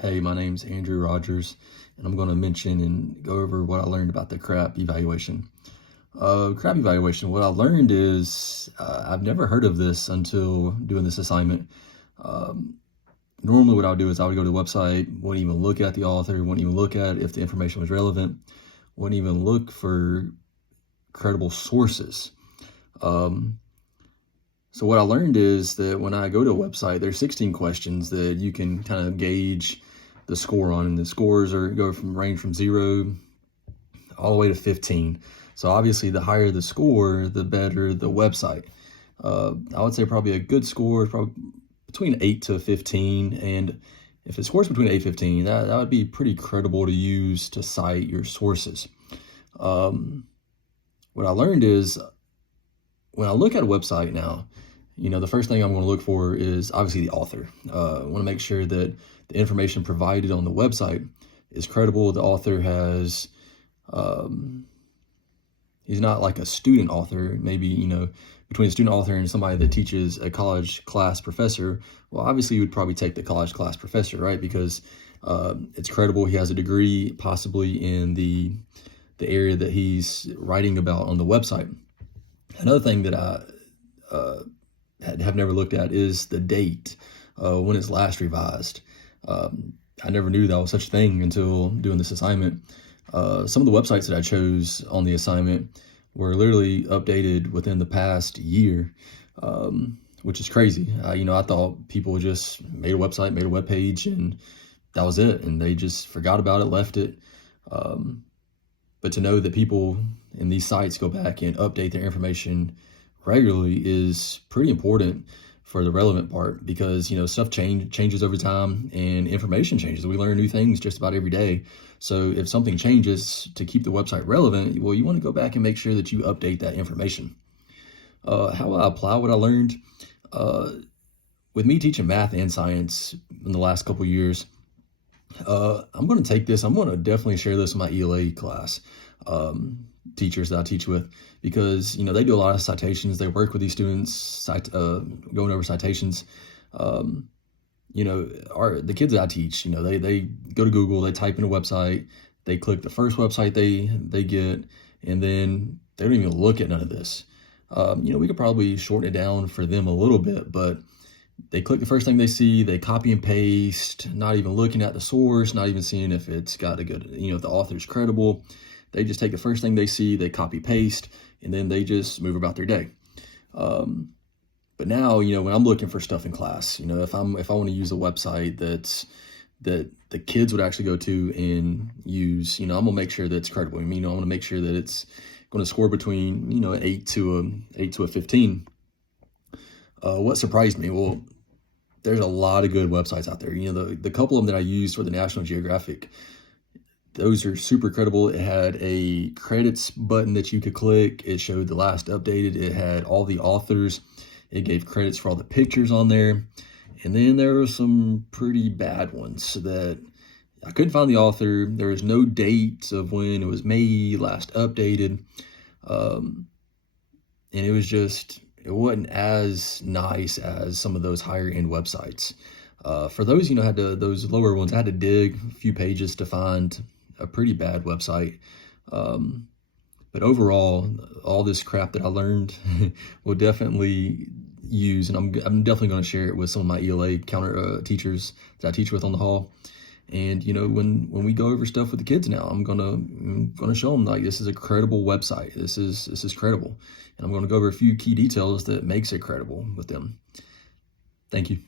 Hey, my name's Andrew Rogers, and I'm going to mention and go over what I learned about the CRAAP evaluation. CRAAP evaluation, what I learned is I've never heard of this until doing this assignment. Um, Normally what I would do is I would go to the website, wouldn't even look at the author, wouldn't even look at if the information was relevant, wouldn't even look for credible sources. So what I learned is that when I go to a website, there's 16 questions that you can kind of gauge the score on, and the scores range from 0 all the way to 15. So obviously, the higher the score, the better the website. I would say probably a good score is probably between 8 to 15, and if it scores between 8 and 15, that would be pretty credible to use to cite your sources. What I learned is when I look at a website now, the first thing I'm going to look for is obviously the author. I want to make sure that the information provided on the website is credible. The author has, he's not like a student author, maybe, between a student author and somebody that teaches a college class professor. Well, obviously you would probably take the college class professor, right? Because it's credible. He has a degree possibly in the area that he's writing about on the website. Another thing that I have never looked at is the date when it's last revised. I never knew that was such a thing until doing this assignment. Some of the websites that I chose on the assignment were literally updated within the past year, which is crazy. I thought people just made a website, made a web page, and that was it, and they just forgot about it, left it. But to know that people in these sites go back and update their information regularly is pretty important for the relevant part, because stuff changes over time and information changes. We learn new things just about every day. So if something changes, to keep the website relevant, well, you want to go back and make sure that you update that information. How I apply what I learned with me teaching math and science in the last couple years. I'm going to take this. I'm going to definitely share this in my ELA class. Teachers that I teach with, because they do a lot of citations. They work with these students going over citations. The kids that I teach, they go to Google, they type in a website, they click the first website they get, and then they don't even look at none of this. We could probably shorten it down for them a little bit, but they click the first thing they see, they copy and paste, not even looking at the source, not even seeing if it's got a good, if the author's credible. They just take the first thing they see, they copy paste, and then they just move about their day. But now, when I'm looking for stuff in class, if I want to use a website that the kids would actually go to and use, I'm gonna make sure that it's credible. I want to make sure that it's going to score between an 8 to a 15. What surprised me? Well, there's a lot of good websites out there. The couple of them that I used for the National Geographic, those are super credible. It had a credits button that you could click. It showed the last updated. It had all the authors. It gave credits for all the pictures on there. And then there were some pretty bad ones that I couldn't find the author. There was no date of when it was made, last updated. And it wasn't as nice as some of those higher end websites. For those, those lower ones, I had to dig a few pages to find a pretty bad website. But overall, all this crap that I learned will definitely use, and I'm definitely going to share it with some of my ELA counter teachers that I teach with on the hall. And when we go over stuff with the kids now, I'm gonna show them, like, this is a credible website. This is credible, and I'm going to go over a few key details that makes it credible with them. Thank you.